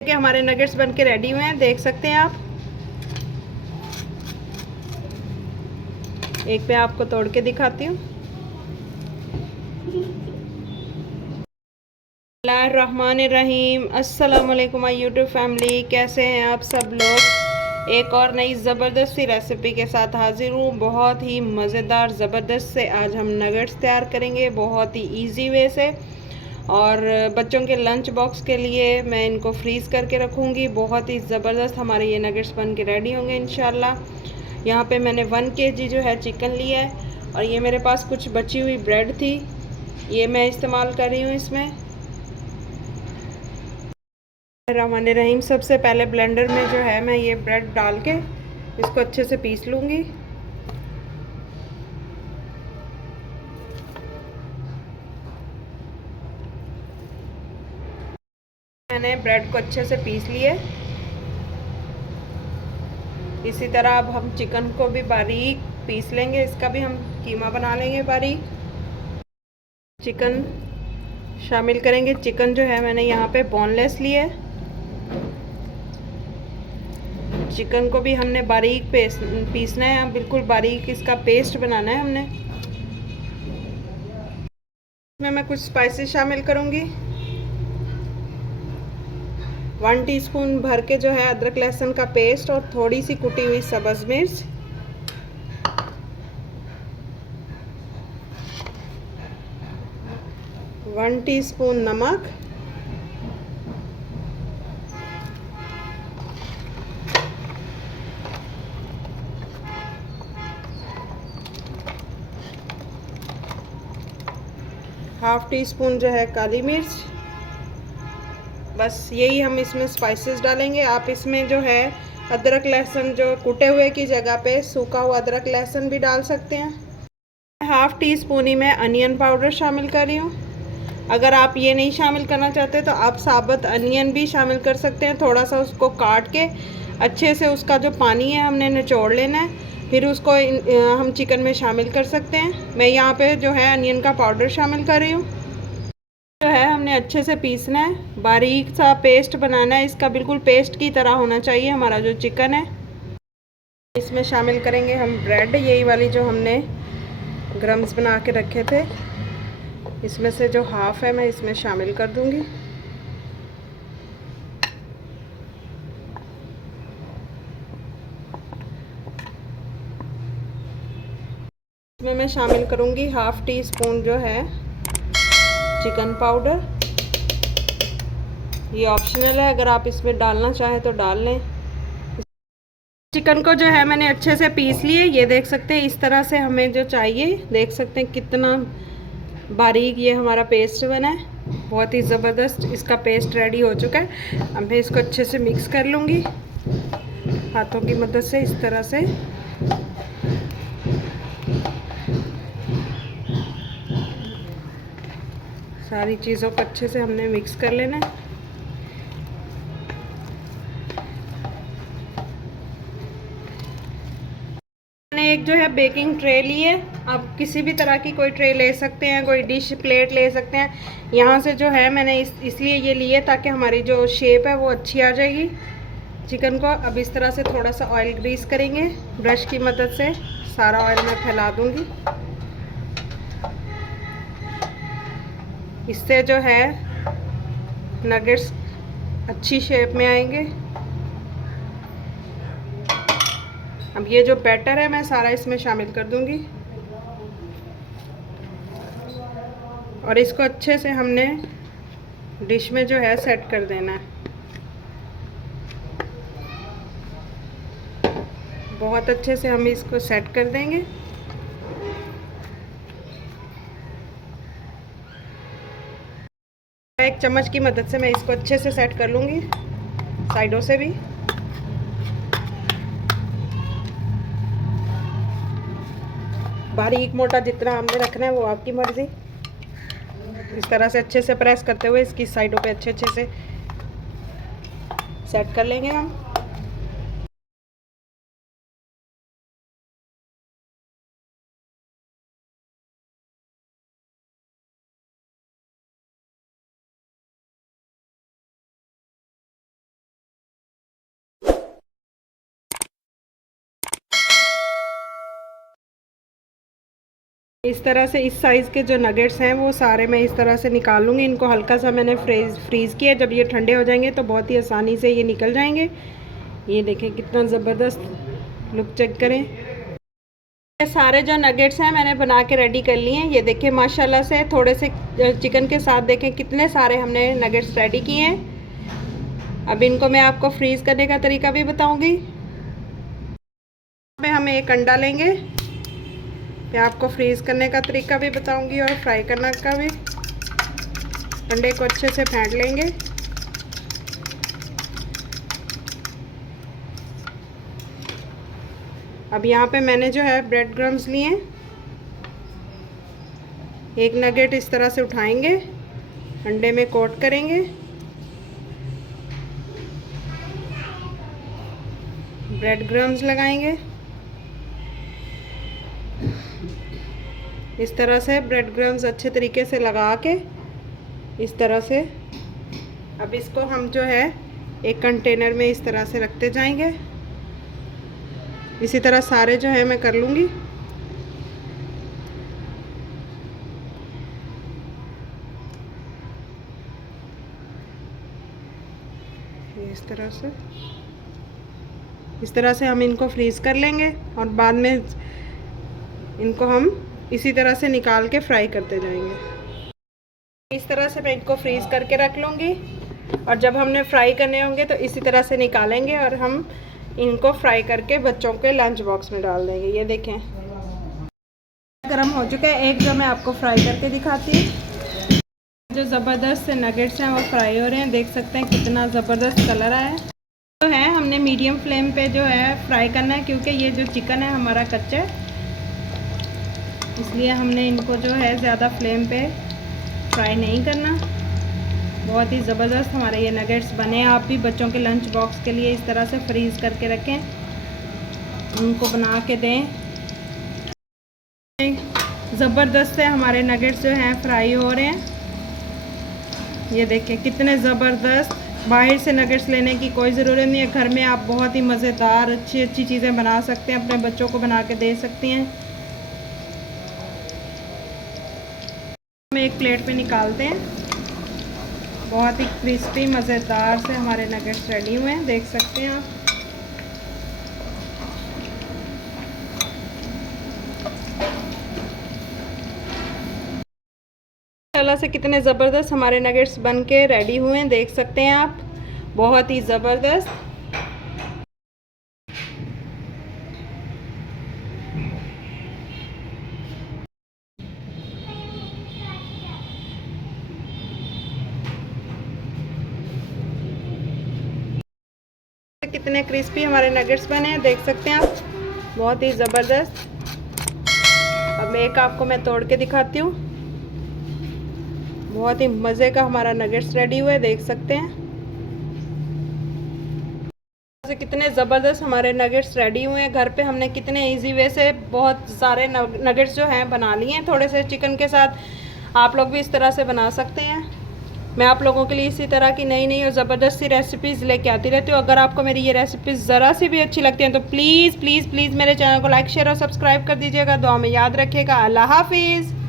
देखिए हमारे नगेट्स बन के रेडी हुए हैं, देख सकते हैं आप। एक पे आपको तोड़ के दिखाती हूँ। बिस्मिल्लाहिर्रहमानिर्रहीम। अस्सलाम वालेकुम माय यूट्यूब फैमिली, कैसे हैं आप सब लोग। एक और नई ज़बरदस्त सी रेसिपी के साथ हाजिर हूँ। बहुत ही मज़ेदार ज़बरदस्त से आज हम नगेट्स तैयार करेंगे, बहुत ही इजी वे से। और बच्चों के लंच बॉक्स के लिए मैं इनको फ्रीज़ करके रखूँगी। बहुत ही ज़बरदस्त हमारे ये नगेट्स बन के रेडी होंगे इंशाल्लाह। यहाँ पे मैंने 1 kg जो है चिकन लिया है, और ये मेरे पास कुछ बची हुई ब्रेड थी, ये मैं इस्तेमाल कर रही हूँ इसमें। रहमान रहीम। सबसे पहले ब्लेंडर में जो है मैं ये ब्रेड डाल के इसको अच्छे से पीस लूँगी। मैंने ब्रेड को अच्छे से पीस लिए। इसी तरह अब हम चिकन को भी बारीक पीस लेंगे, इसका भी हम कीमा बना लेंगे बारीक। चिकन शामिल करेंगे। चिकन जो है मैंने यहाँ पे बोनलेस लिए। चिकन को भी हमने बारीक पीसना है, बिल्कुल बारीक इसका पेस्ट बनाना है हमने। इसमें मैं कुछ स्पाइसेस शामिल करूँगी। 1 टीस्पून भर के जो है अदरक लहसुन का पेस्ट, और थोड़ी सी कुटी हुई सब्ज़ मिर्च। 1 टीस्पून नमक। ½ टीस्पून जो है काली मिर्च। बस यही हम इसमें स्पाइसेस डालेंगे। आप इसमें जो है अदरक लहसुन जो कुटे हुए की जगह पे सूखा हुआ अदरक लहसुन भी डाल सकते हैं। ½ टीस्पून ही मैं अनियन पाउडर शामिल कर रही हूँ। अगर आप ये नहीं शामिल करना चाहते तो आप साबुत अनियन भी शामिल कर सकते हैं। थोड़ा सा उसको काट के अच्छे से उसका जो पानी है हमने निचोड़ लेना है, फिर उसको हम चिकन में शामिल कर सकते हैं। मैं यहाँ पे जो है अनियन का पाउडर शामिल कर रही हूँ। जो है हमने अच्छे से पीसना है, बारीक सा पेस्ट बनाना है इसका, बिल्कुल पेस्ट की तरह होना चाहिए हमारा जो चिकन है। इसमें शामिल करेंगे हम ब्रेड, यही वाली जो हमने क्रम्स बना के रखे थे, इसमें से जो हाफ़ है मैं इसमें शामिल कर दूंगी। इसमें मैं शामिल करूंगी ½ टीस्पून जो है चिकन पाउडर। ये ऑप्शनल है, अगर आप इसमें डालना चाहें तो डाल लें। चिकन को जो है मैंने अच्छे से पीस लिए, ये देख सकते हैं इस तरह से हमें जो चाहिए। देख सकते हैं कितना बारीक ये हमारा पेस्ट बना है, बहुत ही ज़बरदस्त इसका पेस्ट रेडी हो चुका है। अब मैं इसको अच्छे से मिक्स कर लूँगी हाथों की मदद से, इस तरह से। सारी चीज़ों को अच्छे से हमने मिक्स कर लेना है। मैंने एक जो है बेकिंग ट्रे ली है, आप किसी भी तरह की कोई ट्रे ले सकते हैं, कोई डिश प्लेट ले सकते हैं। यहाँ से जो है मैंने इसलिए ये लिए ताकि हमारी जो शेप है वो अच्छी आ जाएगी चिकन को। अब इस तरह से थोड़ा सा ऑयल ग्रीस करेंगे ब्रश की मदद से, सारा ऑयल मैं फैला दूँगी। इससे जो है नगेट्स अच्छी शेप में आएंगे। अब ये जो बैटर है मैं सारा इसमें शामिल कर दूंगी, और इसको अच्छे से हमने डिश में जो है सेट कर देना है। बहुत अच्छे से हम इसको सेट कर देंगे। एक चम्मच की मदद से मैं इसको अच्छे से सेट कर लूँगी साइडों से भी। बारीक मोटा जितना हमने रखना है वो आपकी मर्ज़ी। इस तरह से अच्छे से प्रेस करते हुए इसकी साइडों पे अच्छे से सेट कर लेंगे हम। इस तरह से इस साइज़ के जो नगेट्स हैं वो सारे मैं इस तरह से निकाल लूँगी। इनको हल्का सा मैंने फ्रीज़ किया। जब ये ठंडे हो जाएंगे तो बहुत ही आसानी से ये निकल जाएंगे। ये देखें कितना ज़बरदस्त लुक, चेक करें। ये सारे जो नगेट्स हैं मैंने बना के रेडी कर लिए हैं। ये देखें माशाल्लाह से थोड़े से चिकन के साथ देखें कितने सारे हमने नगेट्स रेडी किए हैं। अब इनको मैं आपको फ्रीज़ करने का तरीका भी बताऊँगी। हम एक अंडा लेंगे, मैं आपको फ्रीज़ करने का तरीका भी बताऊंगी और फ्राई करने का भी। अंडे को अच्छे से फेंट लेंगे। अब यहाँ पे मैंने जो है ब्रेड क्रम्स लिए। एक नगेट इस तरह से उठाएंगे, अंडे में कोट करेंगे, ब्रेड क्रम्स लगाएंगे। इस तरह से ब्रेड क्रम्स अच्छे तरीके से लगा के इस तरह से अब इसको हम जो है एक कंटेनर में इस तरह से रखते जाएंगे। इसी तरह सारे जो है मैं कर लूँगी। इस तरह से हम इनको फ्रीज़ कर लेंगे और बाद में इनको हम इसी तरह से निकाल के फ्राई करते जाएंगे। इस तरह से मैं इनको फ्रीज़ करके रख लूँगी और जब हमने फ्राई करने होंगे तो इसी तरह से निकालेंगे और हम इनको फ्राई करके बच्चों के लंच बॉक्स में डाल देंगे। ये देखें गरम हो चुका है। एक जो मैं आपको फ्राई करके दिखाती हूँ। जो ज़बरदस्त से नगेट्स हैं वो फ्राई हो रहे हैं। देख सकते हैं कितना ज़बरदस्त कलर आया है। तो है हमने मीडियम फ्लेम पे जो है फ्राई करना है, क्योंकि ये जो चिकन है हमारा कच्चा है, इसलिए हमने इनको जो है ज़्यादा फ्लेम पे फ्राई नहीं करना। बहुत ही ज़बरदस्त हमारे ये नगेट्स बने। आप भी बच्चों के लंच बॉक्स के लिए इस तरह से फ्रीज़ करके रखें, उनको बना के दें। ज़बरदस्त है हमारे नगेट्स जो हैं फ्राई हो रहे हैं। ये देखें कितने ज़बरदस्त। बाहर से नगेट्स लेने की कोई ज़रूरत नहीं है। घर में आप बहुत ही मज़ेदार अच्छी अच्छी चीज़ें बना सकते हैं, अपने बच्चों को बना के दे सकती हैं। हम एक प्लेट पे निकालते हैं। बहुत ही क्रिस्पी मज़ेदार से हमारे नगेट्स रेडी हुए हैं, देख सकते हैं आप। माशाल्लाह से कितने ज़बरदस्त हमारे नगेट्स बन के रेडी हुए हैं, देख सकते हैं आप। बहुत ही ज़बरदस्त। कितने क्रिस्पी हमारे नगेट्स बने हैं, देख सकते हैं आप। बहुत ही ज़बरदस्त। अब एक आपको मैं तोड़ के दिखाती हूँ। बहुत ही मज़े का हमारा नगेट्स रेडी हुआ है, देख सकते हैं। कितने ज़बरदस्त हमारे नगेट्स रेडी हुए हैं। घर पे हमने कितने इजी वे से बहुत सारे नगेट्स जो हैं बना लिए हैं थोड़े से चिकन के साथ। आप लोग भी इस तरह से बना सकते हैं। मैं आप लोगों के लिए इसी तरह की नई नई और ज़बरदस्त सी रेसिपीज़ लेके आती रहती हूँ। अगर आपको मेरी ये रेसिपीज़ ज़रा सी भी अच्छी लगती हैं तो प्लीज़ प्लीज़ प्लीज़ मेरे चैनल को लाइक शेयर और सब्सक्राइब कर दीजिएगा। दुआ में याद रखिएगा। अल्लाह हाफिज़।